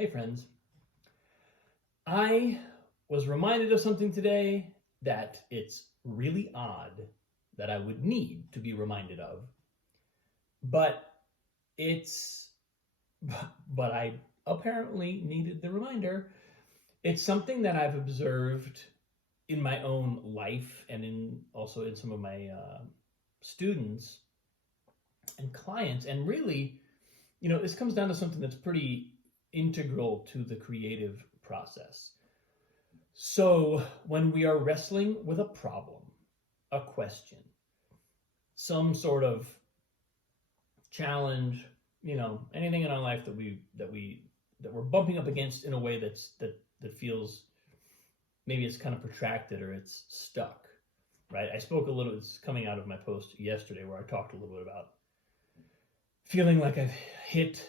Hey friends, I was reminded of something today that it's really odd that I would need to be reminded of, but it's, but I apparently needed the reminder. It's something that I've observed in my own life and also in some of my students and clients. And really, this comes down to something that's pretty integral to the creative process. So, when we are wrestling with a problem, a question, some sort of challenge, anything in our life that we're bumping up against in a way that feels maybe it's kind of protracted or it's stuck, right? I spoke a little. It's coming out of my post yesterday where I talked a little bit about feeling like I've hit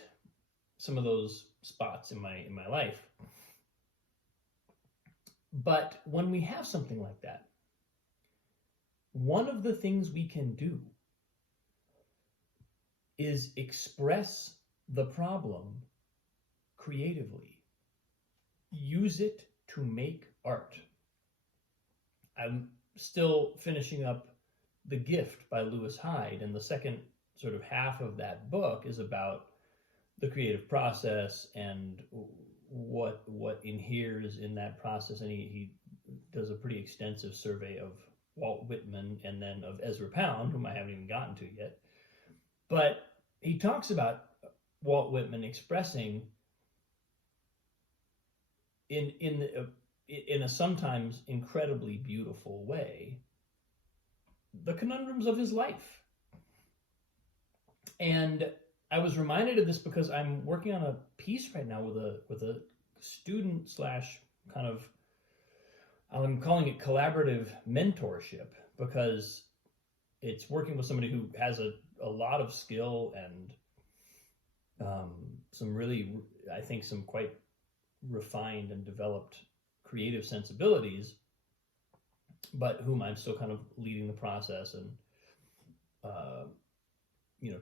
some of those spots in my life. But when we have something like that, one of the things we can do is express the problem creatively. Use it to make art. I'm still finishing up The Gift by Lewis Hyde, and the second sort of half of that book is about the creative process and what inheres in that process. And he does a pretty extensive survey of Walt Whitman and then of Ezra Pound, whom I haven't even gotten to yet. But he talks about Walt Whitman expressing in a sometimes incredibly beautiful way the conundrums of his life. And I was reminded of this because I'm working on a piece right now with a student slash kind of, I'm calling it collaborative mentorship, because it's working with somebody who has a lot of skill and some really, I think, some quite refined and developed creative sensibilities, but whom I'm still kind of leading the process and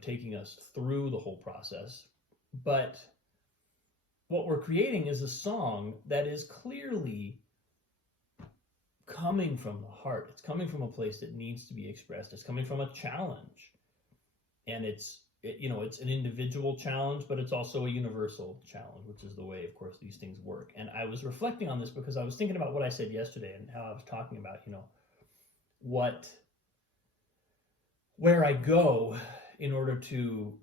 taking us through the whole process. But what we're creating is a song that is clearly coming from the heart. It's coming from a place that needs to be expressed. It's coming from a challenge, and it's an individual challenge, but it's also a universal challenge, which is the way, of course, these things work. And I was reflecting on this because I was thinking about what I said yesterday and how I was talking about, where I go in order to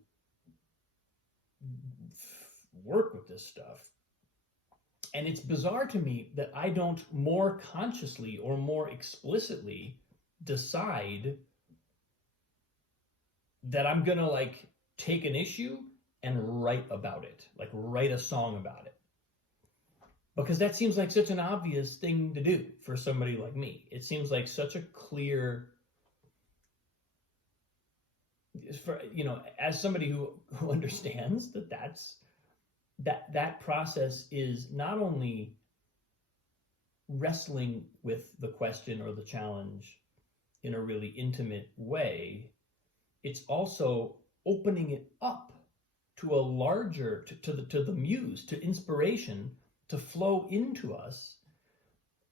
work with this stuff. And it's bizarre to me that I don't more consciously or more explicitly decide that I'm going to take an issue and write about it, write a song about it. Because that seems like such an obvious thing to do for somebody like me. It seems like such a clear, as somebody who understands that process is not only wrestling with the question or the challenge in a really intimate way, it's also opening it up to a larger, to the muse, to inspiration, to flow into us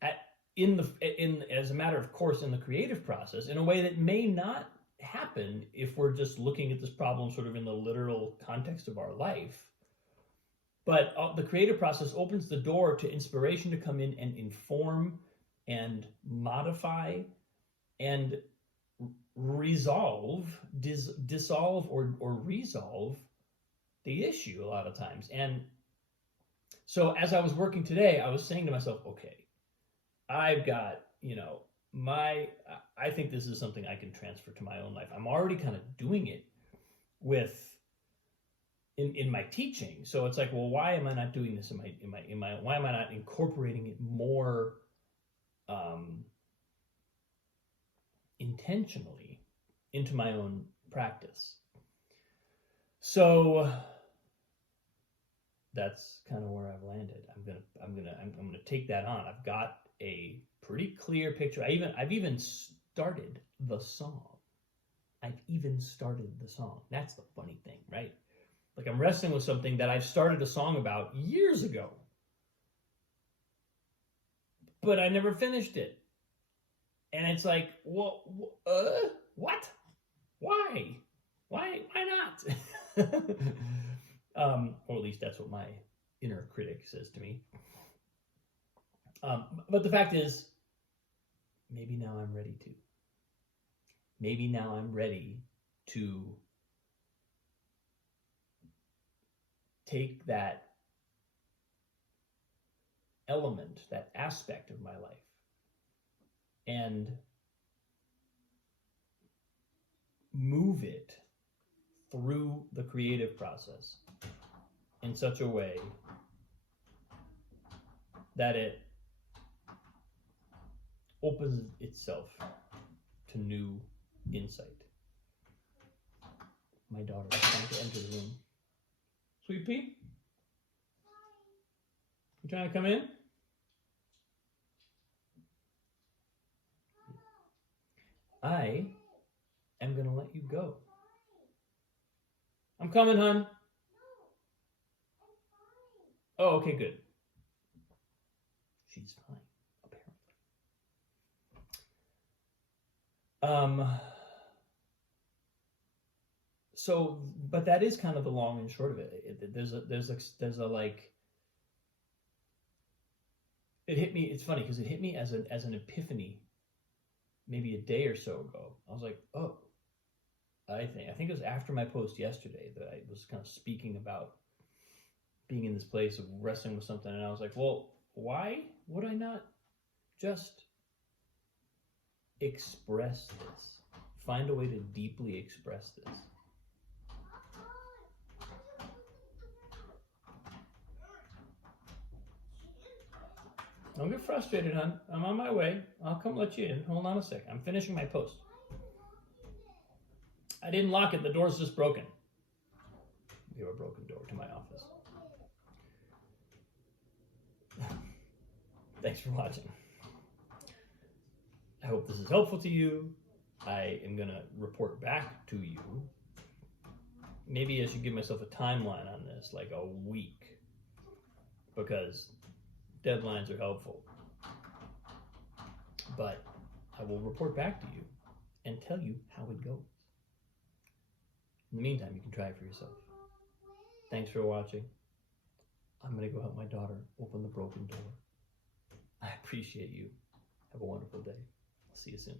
as a matter of course in the creative process in a way that may not happen if we're just looking at this problem sort of in the literal context of our life. But the creative process opens the door to inspiration to come in and inform and modify and dissolve or resolve the issue a lot of times. And so as I was working today, I was saying to myself, okay, I've got, I think this is something I can transfer to my own life. I'm already kind of doing it in my teaching. So it's like, well, why am I not doing this why am I not incorporating it more intentionally into my own practice? So that's kind of where I've landed. I'm gonna take that on. I've got a pretty clear picture. I've even started the song. That's the funny thing, right? Like I'm wrestling with something that I've started a song about years ago, but I never finished it. And it's like, well, what? Why? Why not? Or at least that's what my inner critic says to me. But the fact is, maybe now I'm ready to. Maybe now I'm ready to take that element, that aspect of my life, and move it through the creative process in such a way that it opens itself to new insight. My daughter is trying to enter the room. Sweet pea? You trying to come in? I am going to let you go. I'm coming, hon. Oh, okay, good. She's fine, apparently. So, but that is kind of the long and short of it. There's a like. It hit me. It's funny because it hit me as an epiphany, maybe a day or so ago. I was like, oh, I think it was after my post yesterday that I was kind of speaking about being in this place of wrestling with something, and I was like, well, why would I not just express this? Find a way to deeply express this. Don't get frustrated, hon. I'm on my way. I'll come let you in. Hold on a sec. I'm finishing my post. I didn't lock it. The door's just broken. We have a broken door to my office. Thanks for watching. I hope this is helpful to you. I am going to report back to you. Maybe I should give myself a timeline on this, like a week, because deadlines are helpful. But I will report back to you and tell you how it goes. In the meantime, you can try it for yourself. Thanks for watching. I'm going to go help my daughter open the broken door. I appreciate you. Have a wonderful day. I'll see you soon.